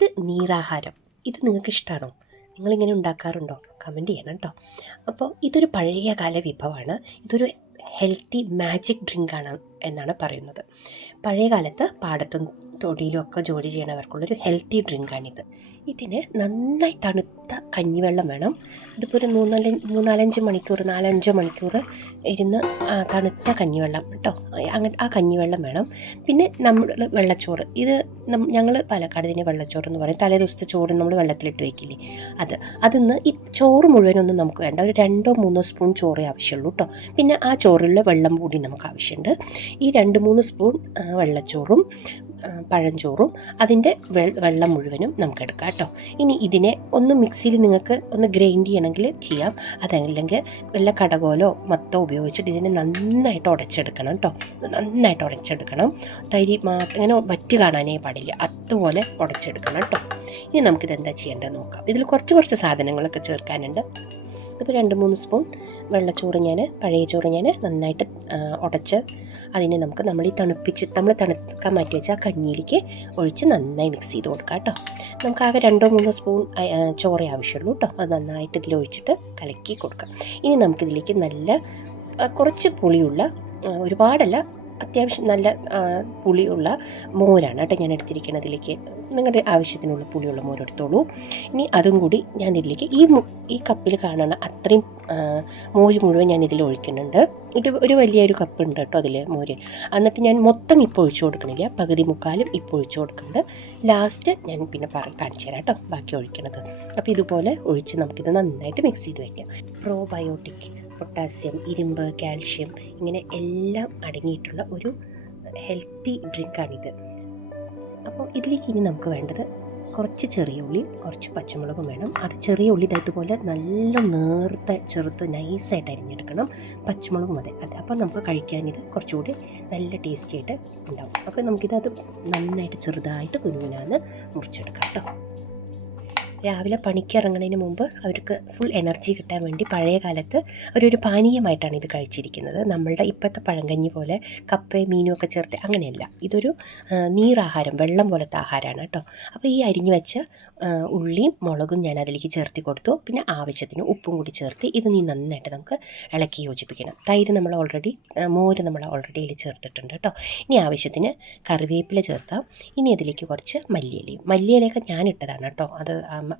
ഇത് നീരാഹാരം. ഇത് നിങ്ങൾക്ക് ഇഷ്ടമാണോ? നിങ്ങളിങ്ങനെ ഉണ്ടാക്കാറുണ്ടോ? കമൻറ്റ് ചെയ്യണം കേട്ടോ. അപ്പോൾ ഇതൊരു പഴയകാല വിഭവമാണ്. ഇതൊരു ഹെൽത്തി മാജിക് ഡ്രിങ്കാണ് എന്നാണ് പറയുന്നത്. പഴയ കാലത്ത് പാടത്തും തൊടിയിലും ഒക്കെ ജോലി ചെയ്യണവർക്കുള്ളൊരു ഹെൽത്തി ഡ്രിങ്കാണിത്. ഇതിന് നന്നായി തണുത്ത കഞ്ഞിവെള്ളം വേണം. ഇതിപ്പോൾ ഒരു 4-5 മണിക്കൂർ 4-5 മണിക്കൂർ ഇരുന്ന് തണുത്ത കഞ്ഞിവെള്ളം കേട്ടോ. അങ്ങനെ ആ കഞ്ഞിവെള്ളം വേണം. പിന്നെ നമ്മൾ വെള്ളച്ചോറ്, ഇത് ഞങ്ങൾ പാലക്കാട് ഇതിന് വെള്ളച്ചോറ് എന്ന് പറയും. തലേ ദിവസത്തെ ചോറ് നമ്മൾ വെള്ളത്തിലിട്ട് വയ്ക്കില്ലേ, അതിന്ന് ഈ ചോറ് മുഴുവനൊന്നും നമുക്ക് വേണ്ട. ഒരു 2-3 സ്പൂൺ ചോറേ ആവശ്യമുള്ളൂ കേട്ടോ. പിന്നെ ആ ചോറിലുള്ള വെള്ളം കൂടി നമുക്ക് ആവശ്യമുണ്ട്. ഈ 2-3 സ്പൂൺ വെള്ളച്ചോറും പഴഞ്ചോറും അതിൻ്റെ വെള്ളം മുഴുവനും നമുക്ക് എടുക്കാം കേട്ടോ. ഇനി ഇതിനെ ഒന്ന് മിക്സിയിൽ നിങ്ങൾക്ക് ഒന്ന് ഗ്രൈൻഡ് ചെയ്യണമെങ്കിൽ ചെയ്യാം. അതല്ലെങ്കിൽ വല്ല കടകോലോ മത്തോ ഉപയോഗിച്ചിട്ട് ഇതിനെ നന്നായിട്ട് ഉടച്ചെടുക്കണം കേട്ടോ. നന്നായിട്ട് ഉടച്ചെടുക്കണം. തൈര് മാത്രം ഇങ്ങനെ വറ്റ് കാണാനേ പാടില്ല, അതുപോലെ ഉടച്ചെടുക്കണം കേട്ടോ. ഇനി നമുക്കിതെന്താ ചെയ്യേണ്ടത് നോക്കാം. ഇതിൽ കുറച്ച് സാധനങ്ങളൊക്കെ ചേർക്കാനുണ്ട്. ഇപ്പോൾ 2-3 സ്പൂൺ പഴയ ചോറ് ഞാൻ നന്നായിട്ട് ഉടച്ച് അതിനെ നമ്മൾ തണുക്കാൻ മാറ്റി വെച്ച ആ കഞ്ഞിയിലേക്ക് ഒഴിച്ച് നന്നായി മിക്സ് ചെയ്ത് കൊടുക്കാം കേട്ടോ. നമുക്കാകെ 2-3 സ്പൂൺ ചോറേ ആവശ്യമുള്ളൂ കേട്ടോ. അത് നന്നായിട്ട് ഇതിലൊഴിച്ചിട്ട് കലക്കി കൊടുക്കാം. ഇനി നമുക്കിതിലേക്ക് നല്ല കുറച്ച് പുളിയുള്ള, ഒരുപാടല്ല, അത്യാവശ്യം നല്ല പുളിയുള്ള മോരാണ് കേട്ടോ ഞാൻ എടുത്തിരിക്കുന്നതിലേക്ക്. നിങ്ങളുടെ ആവശ്യത്തിനുള്ള പുളിയുള്ള മോരെടുത്തോളൂ. ഇനി അതും കൂടി ഞാൻ ഇതിലേക്ക് ഈ കപ്പിൽ കാണുന്ന അത്രയും മോര് മുഴുവൻ ഞാൻ ഇതിൽ ഒഴിക്കുന്നുണ്ട്. ഒരു വലിയൊരു കപ്പ് ഉണ്ട് കേട്ടോ അതിൽ മോര്. എന്നിട്ട് ഞാൻ മൊത്തം ഇപ്പോൾ ഒഴിച്ചു കൊടുക്കണില്ല, പകുതി മുക്കാലും ഇപ്പോൾ ഒഴിച്ചു കൊടുക്കുന്നുണ്ട്. ലാസ്റ്റ് ഞാൻ പിന്നെ കാണിച്ചു തരാം കേട്ടോ ബാക്കി ഒഴിക്കണത്. അപ്പോൾ ഇതുപോലെ ഒഴിച്ച് നമുക്കിത് നന്നായിട്ട് മിക്സ് ചെയ്ത് വയ്ക്കാം. പ്രോബയോട്ടിക്, പൊട്ടാസ്യം, ഇരുമ്പ്, കാൽഷ്യം ഇങ്ങനെ എല്ലാം അടങ്ങിയിട്ടുള്ള ഒരു ഹെൽത്തി ഡ്രിങ്കാണിത്. അപ്പോൾ ഇതിലേക്ക് ഇനി നമുക്ക് വേണ്ടത് കുറച്ച് ചെറിയ ഉള്ളി, കുറച്ച് പച്ചമുളകും വേണം. അത് ചെറിയ ഉള്ളി ഇതുപോലെ നല്ല ചെറുത്ത് നൈസായിട്ട് അരിഞ്ഞെടുക്കണം. പച്ചമുളകും അതെ. അപ്പോൾ നമുക്ക് കഴിക്കാനിത് കുറച്ചുകൂടി നല്ല ടേസ്റ്റി ആയിട്ട് ഉണ്ടാവും. അപ്പോൾ നമുക്കിത് നന്നായിട്ട് ചെറുതായിട്ട് കുനുകുനാന്ന് മുറിച്ചെടുക്കാം കേട്ടോ. രാവിലെ പണിക്ക് ഇറങ്ങുന്നതിന് മുമ്പ് അവർക്ക് ഫുൾ എനർജി കിട്ടാൻ വേണ്ടി പഴയ കാലത്ത് ഒരു പാനീയമായിട്ടാണ് ഇത് കഴിച്ചിരിക്കുന്നത്. നമ്മളുടെ ഇപ്പോഴത്തെ പഴങ്കഞ്ഞി പോലെ കപ്പയും മീനും ഒക്കെ ചേർത്ത് അങ്ങനെയല്ല. ഇതൊരു നീരാഹാരം, വെള്ളം പോലത്തെ ആഹാരമാണ് കേട്ടോ. അപ്പോൾ ഈ അരിഞ്ഞു വെച്ച ഉള്ളിയും മുളകും ഞാൻ അതിലേക്ക് ചേർത്തി കൊടുത്തു. പിന്നെ ആവശ്യത്തിന് ഉപ്പും കൂടി ചേർത്ത് ഇത് നന്നായിട്ട് നമുക്ക് ഇളക്കി യോജിപ്പിക്കണം. മോര് നമ്മൾ ഓൾറെഡി ഇതിൽ ചേർത്തിട്ടുണ്ട് കേട്ടോ. ഇനി ആവശ്യത്തിന് കറിവേപ്പില ചേർക്കാം. ഇനി അതിലേക്ക് കുറച്ച് മല്ലിയിലയൊക്കെ ഞാൻ ഇട്ടതാണ് കേട്ടോ. അത്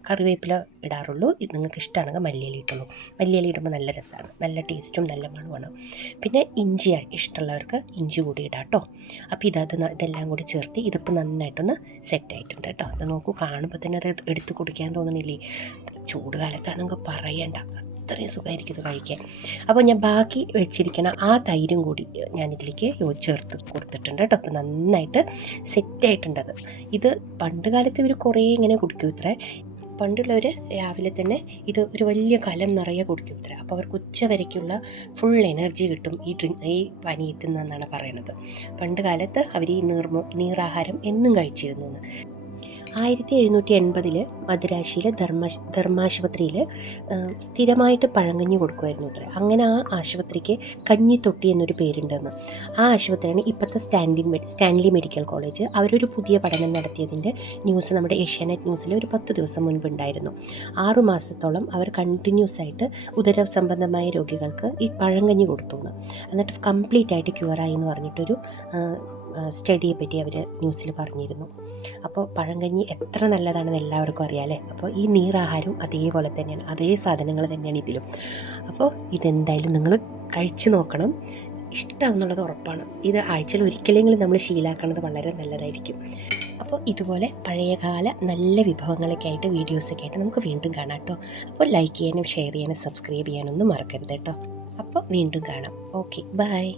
കറിവേപ്പില ഇടാറുള്ളൂ. നിങ്ങൾക്ക് ഇഷ്ടമാണെങ്കിൽ മല്ലിയില ഇട്ടുള്ളൂ. മല്ലിയില ഇടുമ്പോൾ നല്ല രസമാണ്, നല്ല ടേസ്റ്റും നല്ല മണമാണ്. പിന്നെ ഇഞ്ചി ഇഷ്ടമുള്ളവർക്ക് ഇഞ്ചി കൂടി ഇടാം കേട്ടോ. അപ്പോൾ ഇതെല്ലാം കൂടി ചേർത്ത് ഇതിപ്പോൾ നന്നായിട്ടൊന്ന് സെറ്റായിട്ടുണ്ട് കേട്ടോ. അത് നോക്കൂ, കാണുമ്പോൾ തന്നെ അത് എടുത്ത് കുടിക്കാൻ തോന്നണില്ലേ? ചൂട് കാലത്താണെങ്കിൽ പറയണ്ട, അത്രയും സുഖമായിരിക്കും ഇത് കഴിക്കാൻ. അപ്പോൾ ഞാൻ ബാക്കി വെച്ചിരിക്കുന്ന ആ തൈരും കൂടി ഞാനിതിലേക്ക് ചേർത്ത് കൊടുത്തിട്ടുണ്ട് കേട്ടോ. അപ്പോൾ നന്നായിട്ട് സെറ്റായിട്ടുണ്ടത്. ഇത് പണ്ട് കാലത്ത് ഇവർ കുറേ ഇങ്ങനെ കുടിക്കും ഇത്രേ. പണ്ടുള്ളവർ രാവിലെ തന്നെ ഇത് ഒരു വലിയ കലം നിറയെ കുടിക്കും ഇത്ര. അപ്പോൾ അവർക്ക് ഉച്ചവരയ്ക്കുള്ള ഫുൾ എനർജി കിട്ടും ഈ പാനീയത്തിൽ നിന്നാണ് പറയണത്. പണ്ട് കാലത്ത് അവർ ഈ നീരാഹാരം എന്നും കഴിച്ചിരുന്നു എന്ന്. 1780 മദുരാശിയിലെ ധർമാശുപത്രിയിൽ സ്ഥിരമായിട്ട് പഴങ്കഞ്ഞി കൊടുക്കുമായിരുന്നു അത്ര. അങ്ങനെ ആ ആശുപത്രിക്ക് കഞ്ഞിത്തൊട്ടി എന്നൊരു പേരുണ്ടെന്ന്. ആ ആശുപത്രിയാണ് ഇപ്പോഴത്തെ സ്റ്റാൻലി മെഡിക്കൽ കോളേജ്. അവരൊരു പുതിയ പഠനം നടത്തിയതിൻ്റെ ന്യൂസ് നമ്മുടെ ഏഷ്യാനെറ്റ് ന്യൂസിൽ ഒരു 10 ദിവസം മുൻപ് ഉണ്ടായിരുന്നു. 6 മാസത്തോളം അവർ കണ്ടിന്യൂസ് ആയിട്ട് ഉദര സംബന്ധമായ രോഗികൾക്ക് ഈ പഴങ്കഞ്ഞി കൊടുത്തു. എന്നിട്ട് കംപ്ലീറ്റ് ആയിട്ട് ക്യൂറായി എന്ന് പറഞ്ഞിട്ടൊരു സ്റ്റഡിയെ പറ്റി അവർ ന്യൂസിൽ പറഞ്ഞിരുന്നു. അപ്പോൾ പഴങ്കഞ്ഞി എത്ര നല്ലതാണെന്ന് എല്ലാവർക്കും അറിയാമല്ലേ. അപ്പോൾ ഈ നീരാഹാരവും അതേപോലെ തന്നെയാണ്, അതേ സാധനങ്ങൾ തന്നെയാണ് ഇതിലും. അപ്പോൾ ഇതെന്തായാലും നിങ്ങൾ കഴിച്ചു നോക്കണം, ഇഷ്ടമാവുന്നുള്ളത് ഉറപ്പാണ്. ഇത് ആഴ്ചയിൽ ഒരിക്കലെങ്കിലും നമ്മൾ ശീലാക്കുന്നത് വളരെ നല്ലതായിരിക്കും. അപ്പോൾ ഇതുപോലെ പഴയകാല നല്ല വിഭവങ്ങളൊക്കെ ആയിട്ട് വീഡിയോസൊക്കെ ആയിട്ട് നമുക്ക് വീണ്ടും കാണാം കേട്ടോ. അപ്പോൾ ലൈക്ക് ചെയ്യാനും ഷെയർ ചെയ്യാനും സബ്സ്ക്രൈബ് ചെയ്യാനൊന്നും മറക്കരുത് കേട്ടോ. അപ്പോൾ വീണ്ടും കാണാം. Okay, by.